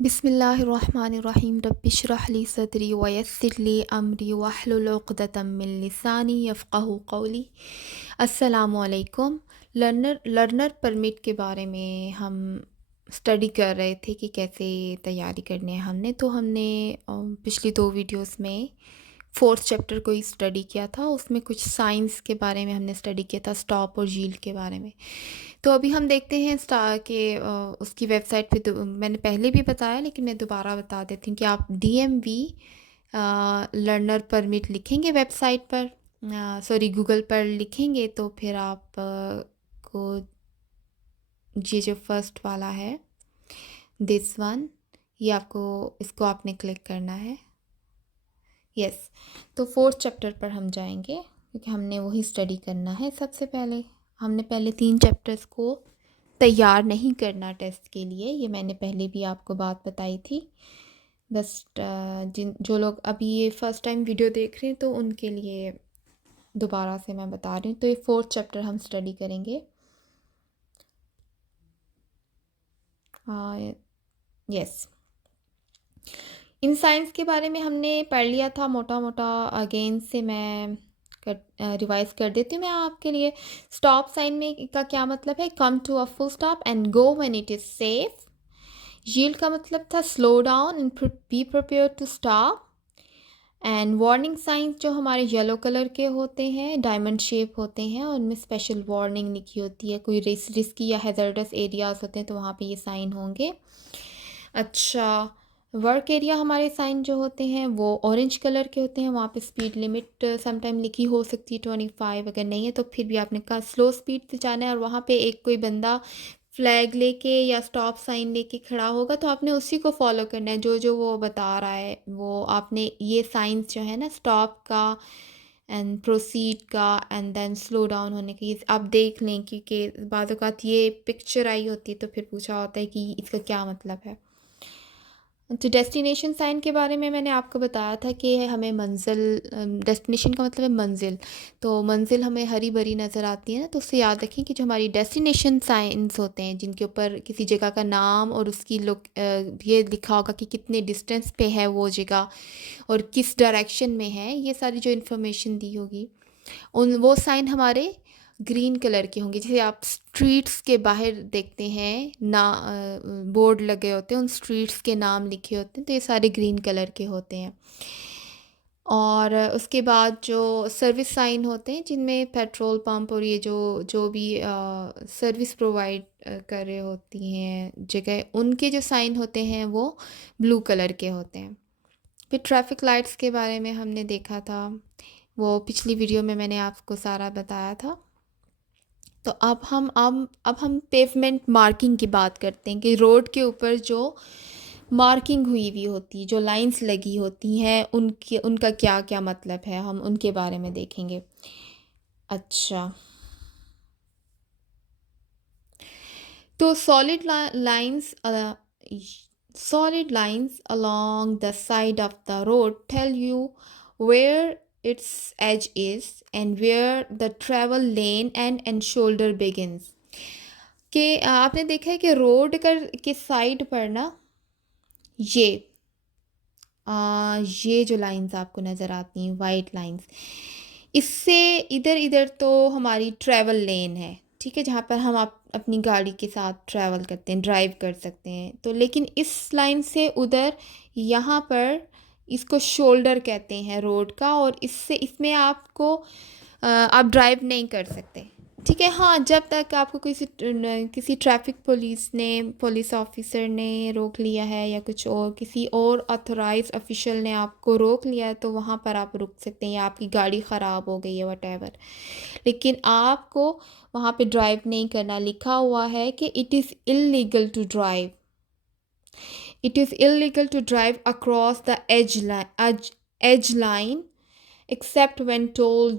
बिस्मिल्लाहिर्रहमानिर्रहीम रब्बिश्रह ली सदरी वयस्सिर ली अमरी वहलुल उक़दतम मिन लिसानी यफ़क़हू क़ौली। अस्सलामु अलैकुम। लर्नर परमिट के बारे में हम स्टडी कर रहे थे कि कैसे तैयारी करनी है हमने। तो हमने पिछली दो वीडियोस में फोर्थ चैप्टर को ही स्टडी किया था। उसमें कुछ साइंस के बारे में हमने स्टडी किया था, स्टॉप और यील्ड के बारे में। तो अभी हम देखते हैं कि उसकी वेबसाइट पे तो मैंने पहले भी बताया, लेकिन मैं दोबारा बता देती हूँ कि आप DMV लर्नर परमिट लिखेंगे वेबसाइट पर, सॉरी गूगल पर लिखेंगे तो फिर आप को ये जो फर्स्ट वाला है दिस वन, ये आपको इसको आपने क्लिक करना है। यस, तो फोर्थ चैप्टर पर हम जाएंगे क्योंकि हमने वही स्टडी करना है। सबसे पहले हमने पहले 3 चैप्टर्स को तैयार नहीं करना टेस्ट के लिए, ये मैंने पहले भी आपको बात बताई थी। बस जिन जो लोग अभी ये फर्स्ट टाइम वीडियो देख रहे हैं तो उनके लिए दोबारा से मैं बता रही हूँ। तो ये फोर्थ चैप्टर हम स्टडी करेंगे। यस, इन साइंस के बारे में हमने पढ़ लिया था मोटा मोटा। अगेन से मैं रिवाइज कर देती हूँ मैं आपके लिए। स्टॉप साइन में का क्या मतलब है? Come to a full stop and go when it is safe. Yield का मतलब था slow down and be prepare to stop. And warning signs जो हमारे येलो कलर के होते हैं, डायमंड शेप होते हैं और उनमें स्पेशल वार्निंग लिखी होती है। कोई रिस्की या हैजर्डस एरियाज होते हैं तो वहाँ पे ये साइन होंगे। अच्छा, वर्क एरिया हमारे साइन जो होते हैं वो ऑरेंज कलर के होते हैं। वहाँ पे स्पीड लिमिट समटाइम लिखी हो सकती है 25। अगर नहीं है तो फिर भी आपने कहा स्लो स्पीड से जाना है और वहाँ पे एक कोई बंदा फ्लैग लेके या स्टॉप साइन लेके खड़ा होगा तो आपने उसी को फॉलो करना है, जो जो वो बता रहा है वो आपने ये साइंस जो है ना, स्टॉप का एंड प्रोसीड का एंड देन स्लो डाउन होने का, ये आप देख लें क्योंकि बाज़ औक़ात ये पिक्चर आई होती है तो फिर पूछा होता है कि इसका क्या मतलब है। तो डेस्टिनेशन साइन के बारे में मैंने आपको बताया था कि हमें मंजिल, डेस्टिनेशन का मतलब है मंजिल, तो मंजिल हमें हरी भरी नज़र आती है ना, तो उससे याद रखें कि जो हमारी डेस्टिनेशन साइंस होते हैं जिनके ऊपर किसी जगह का नाम और उसकी ये लिखा होगा कि कितने डिस्टेंस पे है वो जगह और किस डायरेक्शन में है, ये सारी जो इन्फॉर्मेशन दी होगी वो साइन हमारे ग्रीन कलर के होंगे। जैसे आप स्ट्रीट्स के बाहर देखते हैं ना, बोर्ड लगे होते हैं, उन स्ट्रीट्स के नाम लिखे होते हैं तो ये सारे ग्रीन कलर के होते हैं। और उसके बाद जो सर्विस साइन होते हैं जिनमें पेट्रोल पंप और ये जो जो भी सर्विस प्रोवाइड कर रहे होती हैं जगह, उनके जो साइन होते हैं वो ब्लू कलर के होते हैं। फिर ट्रैफिक लाइट्स के बारे में हमने देखा था, वो पिछली वीडियो में मैंने आपको सारा बताया था। तो अब हम पेवमेंट मार्किंग की बात करते हैं कि रोड के ऊपर जो मार्किंग हुई हुई होती, जो लाइंस लगी होती हैं, उनका क्या क्या मतलब है, हम उनके बारे में देखेंगे। अच्छा, तो solid lines along the side of the road tell you where its edge is and where the travel lane and shoulder begins। कि आपने देखा है कि रोड के साइड पर ना ये ये जो लाइंस आपको नज़र आती हैं, वाइट लाइंस, इससे इधर इधर तो हमारी ट्रैवल लेन है, ठीक है, जहाँ पर हम अपनी गाड़ी के साथ ट्रैवल करते हैं, ड्राइव कर सकते हैं। तो लेकिन इस लाइन से उधर यहाँ पर इसको शोल्डर कहते हैं रोड का, और इसमें आप ड्राइव नहीं कर सकते, ठीक है। हाँ, जब तक आपको किसी ट्रैफिक पुलिस ऑफिसर ने रोक लिया है या कुछ और किसी और ऑथराइज ऑफिशियल ने आपको रोक लिया है तो वहाँ पर आप रुक सकते हैं, या आपकी गाड़ी ख़राब हो गई है वटेवर, लेकिन आपको वहाँ पे ड्राइव नहीं करना। लिखा हुआ है कि it is illegal to drive across the edge line except when told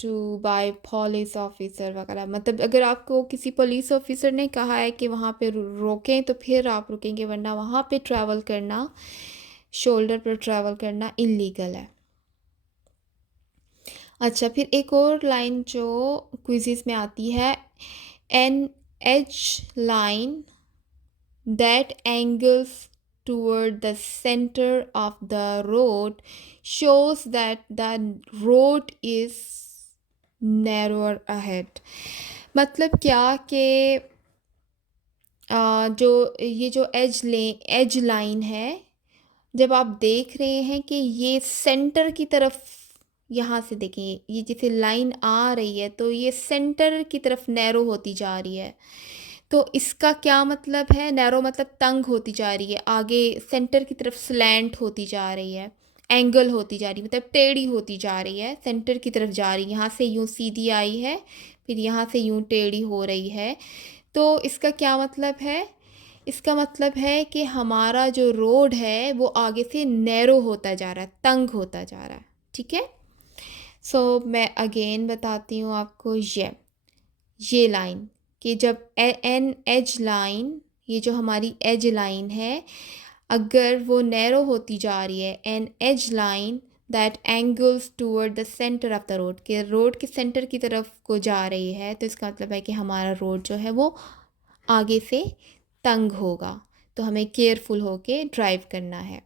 to by police officer वगैरह। मतलब अगर आपको किसी पुलिस ऑफिसर ने कहा है कि वहाँ पे रोकें तो फिर आप रुकेंगे, वरना वहाँ पे ट्रैवल करना, शोल्डर पर ट्रैवल करना इलीगल है। अच्छा, फिर एक और लाइन जो क्विज़िज़ में आती है, an edge line that angles toward the center of the road shows that the road is narrower ahead। मतलब क्या कि जो ये जो एज लाइन है, जब आप देख रहे हैं कि ये सेंटर की तरफ, यहाँ से देखिए ये जैसे लाइन आ रही है तो ये सेंटर की तरफ नैरो होती जा रही है। तो इसका क्या मतलब है? नैरो मतलब तंग होती जा रही है, आगे सेंटर की तरफ स्लैंट होती जा रही है, एंगल होती जा रही है, मतलब टेढ़ी होती जा रही है, सेंटर की तरफ जा रही है। यहाँ से यूँ सीधी आई है, फिर यहाँ से यूँ टेढ़ी हो रही है। तो इसका क्या मतलब है? इसका मतलब है कि हमारा जो रोड है वो आगे से नैरो होता जा रहा है, तंग होता जा रहा है। ठीक है। मैं अगेन बताती हूँ आपको, ये लाइन कि जब एन एज लाइन, ये जो हमारी एज लाइन है, अगर वो नैरो होती जा रही है, an edge line that angles toward the centre of the road, के रोड के सेंटर की तरफ को जा रही है, तो इसका मतलब है कि हमारा रोड जो है वो आगे से तंग होगा। तो हमें केयरफुल होके ड्राइव करना है।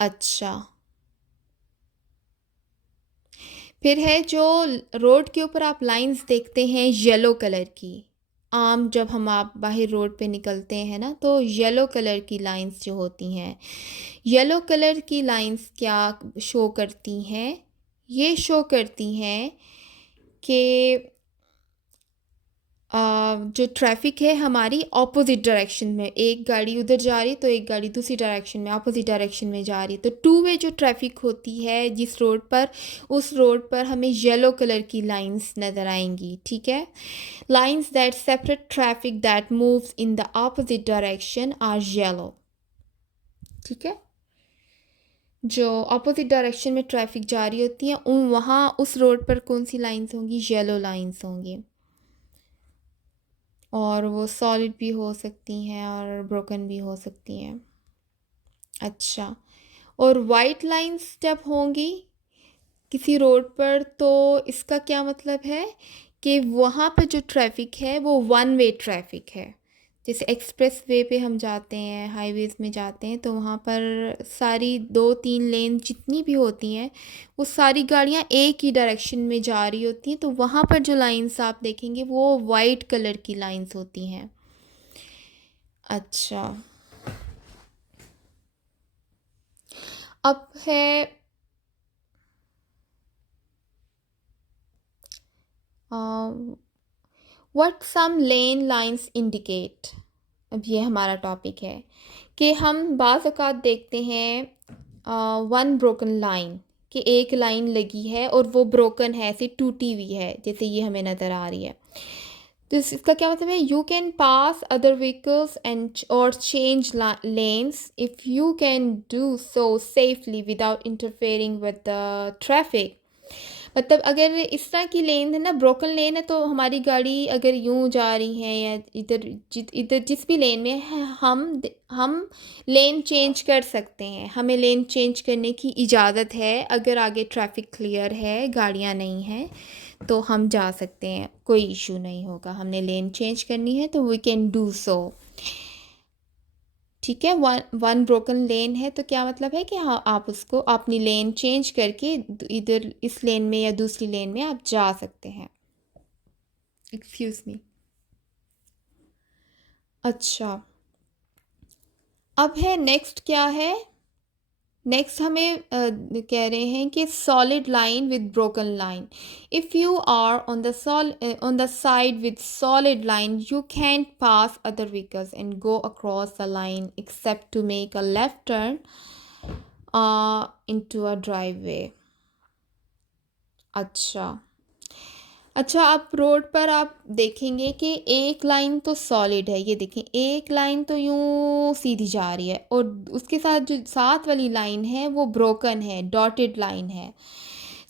अच्छा, फिर है जो रोड के ऊपर आप लाइंस देखते हैं येलो कलर की, आम जब हम आप बाहर रोड पे निकलते हैं ना, तो येलो कलर की लाइंस जो होती हैं, येलो कलर की लाइंस क्या शो करती हैं? ये शो करती हैं कि जो ट्रैफिक है हमारी ऑपोजिट डायरेक्शन में, एक गाड़ी उधर जा रही तो एक गाड़ी दूसरी डायरेक्शन में, ऑपोजिट डायरेक्शन में जा रही। तो टू वे जो ट्रैफिक होती है जिस रोड पर, उस रोड पर हमें येलो कलर की लाइंस नज़र आएंगी। ठीक है। Lines that separate traffic that moves in the opposite direction are yellow. ठीक है। जो ऑपोजिट डायरेक्शन में ट्रैफिक जा रही होती है वहाँ उस रोड पर कौन सी लाइंस होंगी? येलो लाइंस होंगी। और वो सॉलिड भी हो सकती हैं और ब्रोकन भी हो सकती हैं। अच्छा, और वाइट लाइंस जब होंगी किसी रोड पर, तो इसका क्या मतलब है कि वहाँ पर जो ट्रैफिक है वो वन वे ट्रैफिक है। जैसे एक्सप्रेस वे पे हम जाते हैं, हाईवेज़ में जाते हैं, तो वहाँ पर सारी 2-3 लेन जितनी भी होती हैं वो सारी गाड़ियाँ एक ही डायरेक्शन में जा रही होती हैं। तो वहाँ पर जो लाइंस आप देखेंगे वो वाइट कलर की लाइंस होती हैं। अच्छा, अब है what some lane lines indicate. अब ये हमारा टॉपिक है कि हम बाज़ औक़ात देखते हैं वन ब्रोकन लाइन, कि एक लाइन लगी है और वो ब्रोकन है, ऐसे टूटी हुई है, जैसे ये हमें नज़र आ रही है। तो इसका क्या मतलब है? You can pass other vehicles and और change lanes if you can do so safely without interfering with the traffic. मतलब अगर इस तरह की लेन है ना, ब्रोकन लेन है, तो हमारी गाड़ी अगर यूं जा रही है या इधर जिस भी लेन में है, हम लेन चेंज कर सकते हैं। हमें लेन चेंज करने की इजाज़त है। अगर आगे ट्रैफिक क्लियर है, गाड़ियां नहीं हैं, तो हम जा सकते हैं, कोई इशू नहीं होगा। हमने लेन चेंज करनी है तो वी कैन डू सो। ठीक है। वन ब्रोकन लेन है तो क्या मतलब है कि हाँ, आप उसको अपनी लेन चेंज करके इधर इस लेन में या दूसरी लेन में आप जा सकते हैं। Excuse me. अच्छा, अब है नेक्स्ट क्या है? नेक्स्ट हमें कह रहे हैं कि solid line with broken line. If you are on the side with solid line you can't pass other vehicles and go across the line except to make a left turn into a driveway. अच्छा, आप road पर आप देखेंगे कि एक line तो solid है, ये देखें, एक लाइन तो यूं सीधी जा रही है और उसके साथ जो साथ वाली लाइन है वो ब्रोकन है, डॉटेड लाइन है।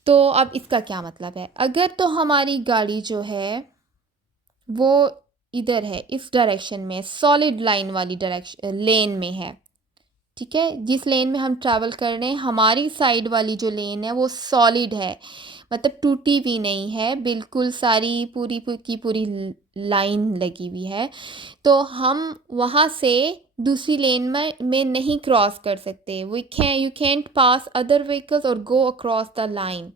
तो अब इसका क्या मतलब है? अगर तो हमारी गाड़ी जो है वो इधर है, इस डायरेक्शन में, सॉलिड लाइन वाली डायरेक्शन लेन में है। ठीक है। जिस लेन में हम ट्रैवल कर रहे हैं, हमारी साइड वाली जो लेन है वो सॉलिड है, मतलब टूटी भी नहीं है, बिल्कुल सारी पूरी की पूरी लाइन लगी हुई है। तो हम वहाँ से दूसरी लेन में नहीं क्रॉस कर सकते। You can't pass other vehicles और गो अक्रॉस द लाइन।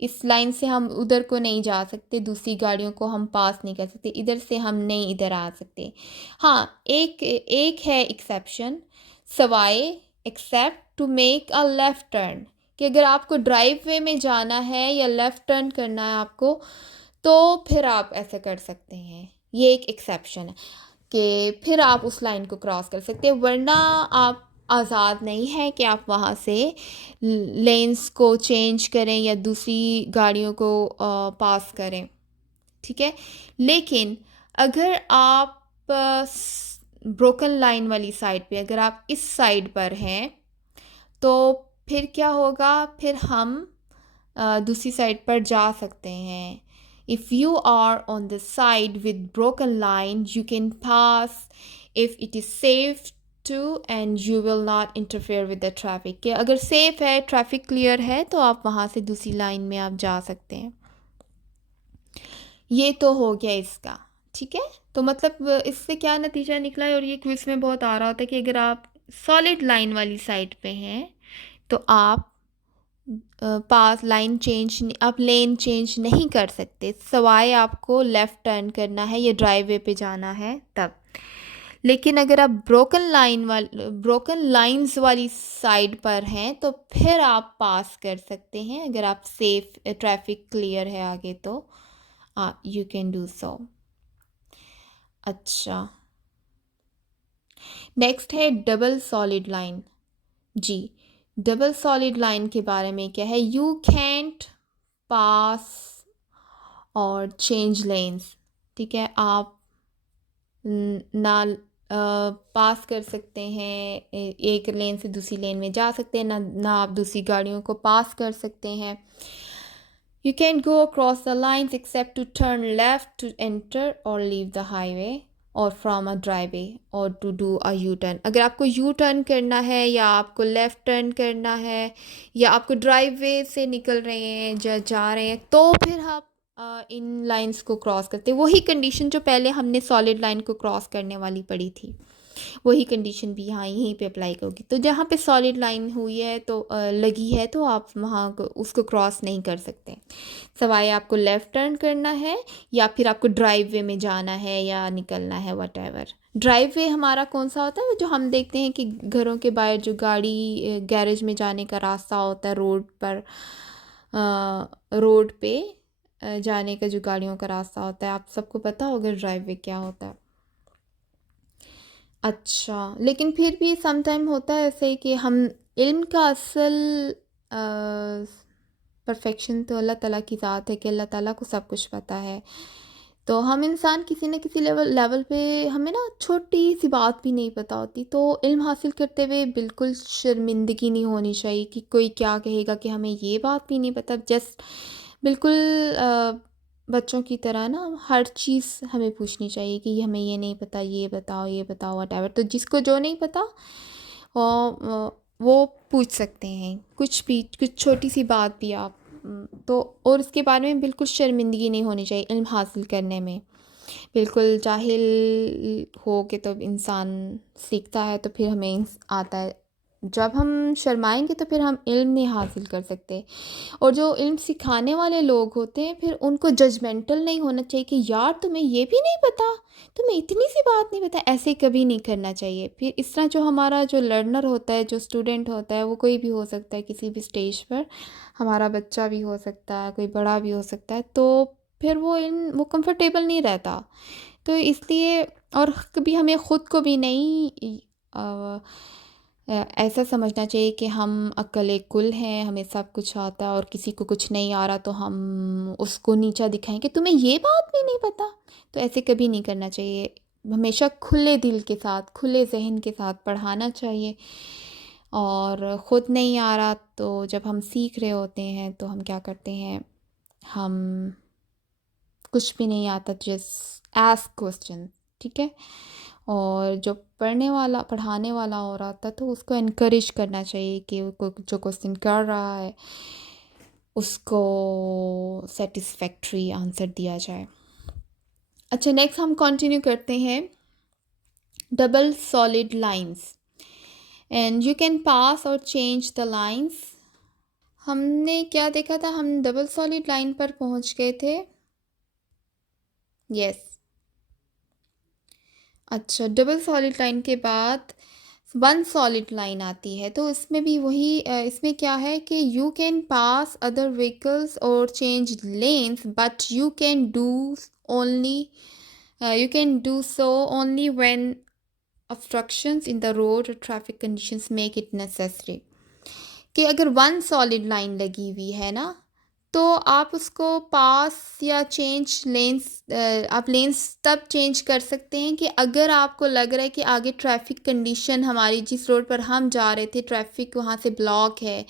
इस लाइन से हम उधर को नहीं जा सकते, दूसरी गाड़ियों को हम पास नहीं कर सकते, इधर से हम नहीं इधर आ सकते। हाँ, एक एक है एक्सेप्शन, सवाए except to make a left turn, कि अगर आपको ड्राइव वे में जाना है या लेफ़्ट टर्न करना है आपको, तो फिर आप ऐसा कर सकते हैं। ये एक एक्सेप्शन है कि फिर आप उस लाइन को क्रॉस कर सकते हैं, वरना आप आज़ाद नहीं है कि आप वहाँ से लेन्स को चेंज करें या दूसरी गाड़ियों को पास करें, ठीक है। लेकिन अगर आप ब्रोकन लाइन वाली साइड पे, अगर आप इस साइड पर हैं, तो फिर क्या होगा, फिर हम दूसरी साइड पर जा सकते हैं। If you are on the side with broken line, you can pass if it is safe to and you will not interfere with the traffic. कि अगर सेफ है, ट्रैफिक क्लियर है, तो आप वहाँ से दूसरी लाइन में आप जा सकते हैं। ये तो हो गया इसका, ठीक है। तो मतलब इससे क्या नतीजा निकला है, और ये क्विज में बहुत आ रहा होता है कि अगर आप सॉलिड लाइन वाली साइड पे हैं, तो आप पास लाइन चेंज, आप लेन चेंज नहीं कर सकते, सवाए आपको लेफ़्ट टर्न करना है या ड्राइवे पे जाना है तब। लेकिन अगर आप ब्रोकन लाइंस वाली साइड पर हैं, तो फिर आप पास कर सकते हैं, अगर आप सेफ, ट्रैफिक क्लियर है आगे, तो यू कैन डू सो। अच्छा, नेक्स्ट है डबल सॉलिड लाइन। जी, डबल सॉलिड लाइन के बारे में क्या है, यू कैंट पास और चेंज लेन्स, ठीक है। आप ना पास कर सकते हैं, एक लेन से दूसरी लेन में जा सकते हैं, ना आप दूसरी गाड़ियों को पास कर सकते हैं। You can go across the lines except to turn left to enter और लीव द हाईवे और फ्रॉम अ ड्राइवे और to do a U turn. अगर आपको यू टर्न करना है या आपको लेफ़्ट टर्न करना है या आपको ड्राइव वे से निकल रहे हैं, जा रहे हैं, तो फिर आप इन लाइंस को क्रॉस करते हैं। वही कंडीशन जो पहले हमने सॉलिड लाइन को क्रॉस करने वाली पड़ी थी, वही कंडीशन भी यहाँ यहीं पे अप्लाई होगी। तो जहाँ पे सॉलिड लाइन हुई है, तो लगी है, तो आप वहाँ उसको क्रॉस नहीं कर सकते, सवाए आपको लेफ़्ट टर्न करना है या फिर आपको ड्राइव वे में जाना है या निकलना है, वट एवर। ड्राइव वे हमारा कौन सा होता है, जो हम देखते हैं कि घरों के बाहर जो गाड़ी गैरेज में जाने का रास्ता होता है, रोड पर, रोड पे जाने का जो गाड़ियों का रास्ता होता है, आप सबको पता होगा ड्राइव वे क्या होता है। अच्छा, लेकिन फिर भी सम टाइम होता है ऐसे कि हम इल्म का असल परफेक्शन तो अल्लाह ताला की ज़ात है कि अल्लाह ताला को सब कुछ पता है। तो हम इंसान किसी न किसी लेवल पे हमें ना छोटी सी बात भी नहीं पता होती, तो इल्म हासिल करते हुए बिल्कुल शर्मिंदगी नहीं होनी चाहिए कि कोई क्या कहेगा कि हमें ये बात भी नहीं पता। जस्ट बिल्कुल बच्चों की तरह ना हर चीज़ हमें पूछनी चाहिए कि हमें ये नहीं पता, ये बताओ वट एवर। तो जिसको जो नहीं पता वो पूछ सकते हैं, कुछ भी, कुछ छोटी सी बात भी आप, तो और इसके बारे में बिल्कुल शर्मिंदगी नहीं होनी चाहिए इल्म हासिल करने में। बिल्कुल जाहिल हो के तो इंसान सीखता है, तो फिर हमें आता है। जब हम शर्माएंगे तो फिर हम इल्म नहीं हासिल कर सकते। और जो इल्म सिखाने वाले लोग होते हैं, फिर उनको जजमेंटल नहीं होना चाहिए कि यार तुम्हें ये भी नहीं पता, तुम्हें इतनी सी बात नहीं पता, ऐसे कभी नहीं करना चाहिए। फिर इस तरह जो हमारा जो लर्नर होता है, जो स्टूडेंट होता है, वो कोई भी हो सकता है किसी भी स्टेज पर, हमारा बच्चा भी हो सकता है, कोई बड़ा भी हो सकता है, तो फिर वो कंफर्टेबल नहीं रहता। तो इसलिए, और कभी हमें ख़ुद को भी नहीं ऐसा समझना चाहिए कि हम अक्ल कुल हैं, हमें सब कुछ आता है, और किसी को कुछ नहीं आ रहा तो हम उसको नीचा दिखाएं कि तुम्हें ये बात भी नहीं पता। तो ऐसे कभी नहीं करना चाहिए। हमेशा खुले दिल के साथ, खुले जहन के साथ पढ़ाना चाहिए। और ख़ुद नहीं आ रहा, तो जब हम सीख रहे होते हैं तो हम क्या करते हैं, हम कुछ भी नहीं आता, जस्ट आस्क क्वेश्चन, ठीक है। और जो पढ़ाने वाला हो रहा था, तो उसको इनकरेज करना चाहिए कि जो क्वेश्चन कर रहा है उसको सेटिस्फैक्ट्री आंसर दिया जाए। अच्छा, नेक्स्ट हम कंटिन्यू करते हैं double solid lines and you can pass or change the lines. हमने क्या देखा था, हम डबल सॉलिड लाइन पर पहुंच गए थे. यस. अच्छा, डबल सॉलिड लाइन के बाद वन सॉलिड लाइन आती है, तो इसमें भी वही इसमें क्या है कि you can pass other vehicles और change lanes but you can do only you can do so only when obstructions in the road or traffic conditions make it necessary. कि अगर वन सॉलिड लाइन लगी हुई है ना, तो आप उसको पास या चेंज लेन्स, आप लेन्स तब चेंज कर सकते हैं कि अगर आपको लग रहा है कि आगे ट्रैफिक कंडीशन, हमारी जिस रोड पर हम जा रहे थे ट्रैफिक वहाँ से ब्लॉक है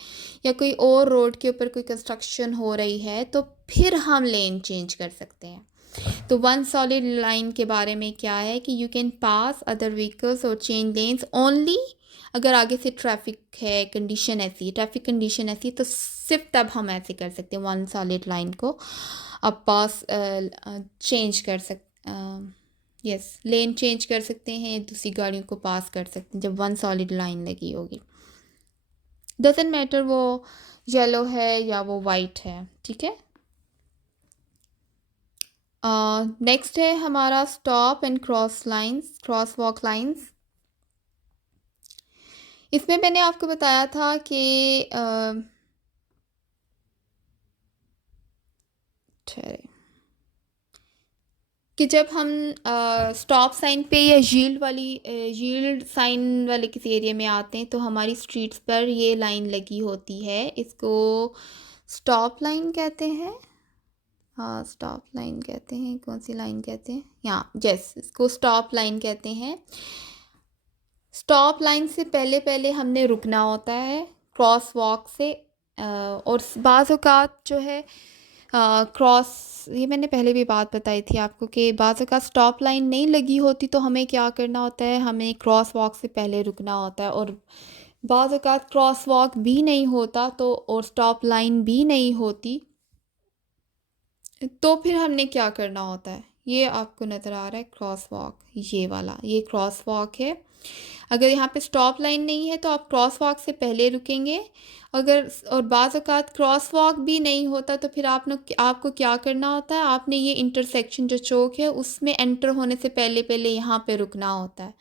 या कोई और रोड के ऊपर कोई कंस्ट्रक्शन हो रही है, तो फिर हम लेन चेंज कर सकते हैं. तो वन सॉलिड लाइन के बारे में क्या है कि you can pass other vehicles और चेंज लेन्स ओनली अगर आगे से ट्रैफिक है, कंडीशन ऐसी, ट्रैफिक कंडीशन ऐसी, तो सिर्फ तब हम ऐसे कर सकते हैं. वन सॉलिड लाइन को अब पास चेंज कर यस, लेन चेंज कर सकते हैं, दूसरी गाड़ियों को पास कर सकते हैं जब वन सॉलिड लाइन लगी होगी. डजेंट मैटर वो येलो है या वो वाइट है. ठीक है. नेक्स्ट है हमारा stop and cross walk lines. इसमें मैंने आपको बताया था कि जब हम स्टॉप साइन पे या यील्ड साइन वाले किसी एरिया में आते हैं, तो हमारी स्ट्रीट्स पर ये लाइन लगी होती है. इसको स्टॉप लाइन कहते हैं. हाँ, स्टॉप लाइन कहते हैं. कौन सी लाइन कहते हैं? यहाँ, यस, इसको स्टॉप लाइन कहते हैं. स्टॉप लाइन से पहले हमने रुकना होता है क्रॉस वॉक से. और बाज़ औक़ात जो है ये मैंने पहले भी बात बताई थी आपको कि बाज़ औक़ात स्टॉप लाइन नहीं लगी होती, तो हमें क्या करना होता है, हमें क्रॉस वॉक से पहले रुकना होता है. और बाज़ औक़ात क्रॉस वॉक भी नहीं होता तो, और स्टॉप लाइन भी नहीं होती, तो फिर हमने क्या करना होता है. ये आपको नज़र आ रहा है क्रॉस वॉक, ये वाला, ये क्रॉस वॉक है. अगर यहाँ पे स्टॉप लाइन नहीं है तो आप क्रॉस वॉक से पहले रुकेंगे. और बाज़ औक़ात क्रॉस वॉक भी नहीं होता, तो फिर आपको क्या करना होता है, आपने ये इंटरसेक्शन जो चौक है उसमें एंटर होने से पहले यहाँ पे रुकना होता है.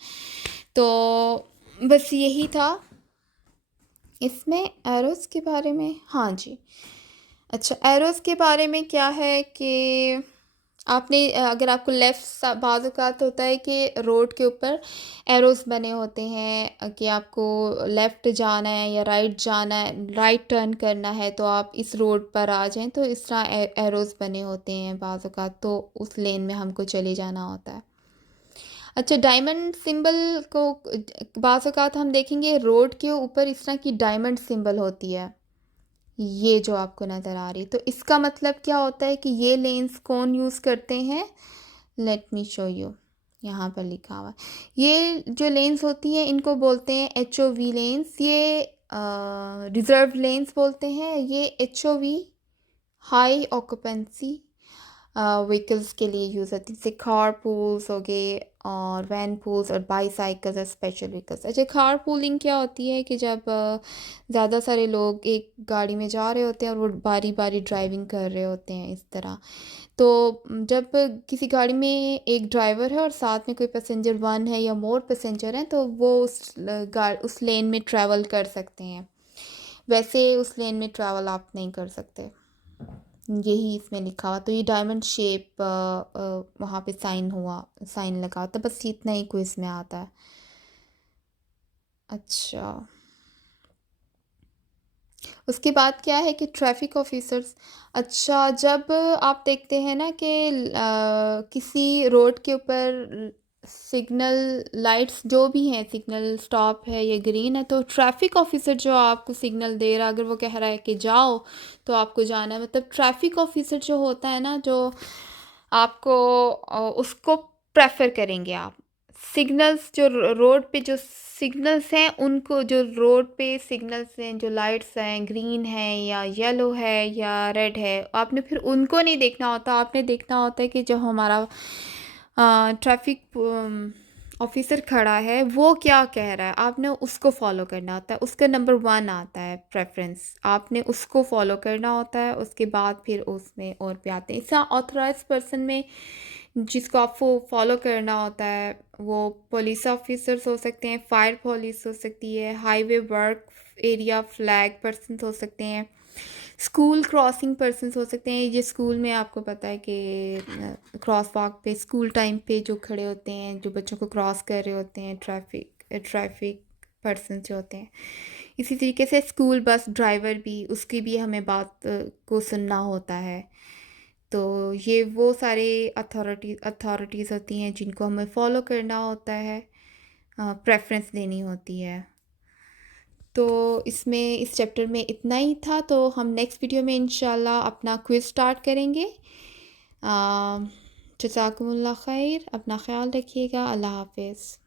तो बस यही था इसमें एरोज़ के बारे में. हाँ जी. अच्छा, एरोज़ के बारे में क्या है कि आपने अगर आपको लेफ़्ट बाज़ औक़ात होता है कि रोड के ऊपर एरोज़ बने होते हैं कि आपको लेफ़्ट जाना है या राइट जाना है, राइट टर्न करना है, तो आप इस रोड पर आ जाएं, तो इस तरह एरोज़ बने होते हैं बाज़ औक़ात, तो उस लेन में हमको चले जाना होता है. अच्छा, डायमंड सिंबल को बाज़ औक़ात हम देखेंगे रोड के ऊपर इस तरह की डायमंड सिंबल होती है, ये जो आपको नज़र आ रही है. तो इसका मतलब क्या होता है कि ये लेंस कौन यूज़ करते हैं. Let me show you. यहाँ पर लिखा हुआ है, ये जो लेंस होती हैं इनको बोलते हैं HOV लेंस. ये रिज़र्व लेंस बोलते हैं. ये HOV हाई ऑक्यूपेंसी व्हीकल्स के लिए यूज़ होती है, जैसे कार पूल्स हो गए और वैन पूल्स और बाईसाइकिल्स और स्पेशल व्हीकल्स. अच्छा, कार पूलिंग क्या होती है कि जब ज़्यादा सारे लोग एक गाड़ी में जा रहे होते हैं और वो बारी बारी ड्राइविंग कर रहे होते हैं इस तरह, तो जब किसी गाड़ी में एक ड्राइवर है और साथ में कोई पैसेंजर वन है या मोर पैसेंजर हैं, तो वो उस लेन में ट्रैवल कर सकते हैं. वैसे उस लेन में ट्रैवल आप नहीं कर सकते. यही इसमें लिखा हुआ. तो ये डायमंड शेप वहाँ पे साइन लगा होता है. बस इतना ही क्विज में आता है. अच्छा, उसके बाद क्या है कि ट्रैफिक ऑफिसर्स. अच्छा, जब आप देखते हैं ना कि किसी रोड के ऊपर सिग्नल लाइट्स जो भी हैं, सिग्नल स्टॉप है या ग्रीन है, तो ट्रैफिक ऑफिसर जो आपको सिग्नल दे रहा है, अगर वो कह रहा है कि जाओ तो आपको जाना है. मतलब ट्रैफिक ऑफिसर जो होता है ना, जो आपको उसको प्रेफर करेंगे आप. सिग्नल्स जो रोड पे जो सिग्नल्स हैं, उनको, जो रोड पे सिग्नल्स हैं, जो लाइट्स हैं, ग्रीन है या येलो है या रेड है, आपने फिर उनको नहीं देखना होता. आपने देखना होता है कि जो हमारा ट्रैफिक ऑफिसर खड़ा है, वो क्या कह रहा है आपने उसको फॉलो करना होता है। उसका नंबर वन आता है प्रेफरेंस, आपने उसको फॉलो करना होता है। उसके बाद फिर उसमें और भी आते हैं। इसका ऑथराइज पर्सन में जिसको आपको फॉलो करना होता है वो पुलिस ऑफिसर्स हो सकते हैं, फायर पुलिस हो सकती है, highway work area flag person हो सकते हैं, स्कूल क्रॉसिंग पर्सन्स हो सकते हैं। ये स्कूल में आपको पता है कि क्रॉस वॉक पे स्कूल टाइम पे जो खड़े होते हैं, जो बच्चों को क्रॉस कर रहे होते हैं, ट्रैफिक पर्सन जो होते हैं। इसी तरीके से स्कूल बस ड्राइवर भी, उसकी भी हमें बात को सुनना होता है। तो ये वो सारे अथॉरिटीज़ होती हैं जिनको हमें फॉलो करना होता है, प्रेफरेंस देनी होती है। तो इसमें इस चैप्टर में इतना ही था। तो हम नेक्स्ट वीडियो में इंशाल्लाह अपना क्विज़ स्टार्ट करेंगे। जज़ाकुमुल्लाह खैर, अपना ख्याल रखिएगा। अल्लाह हाफिज़।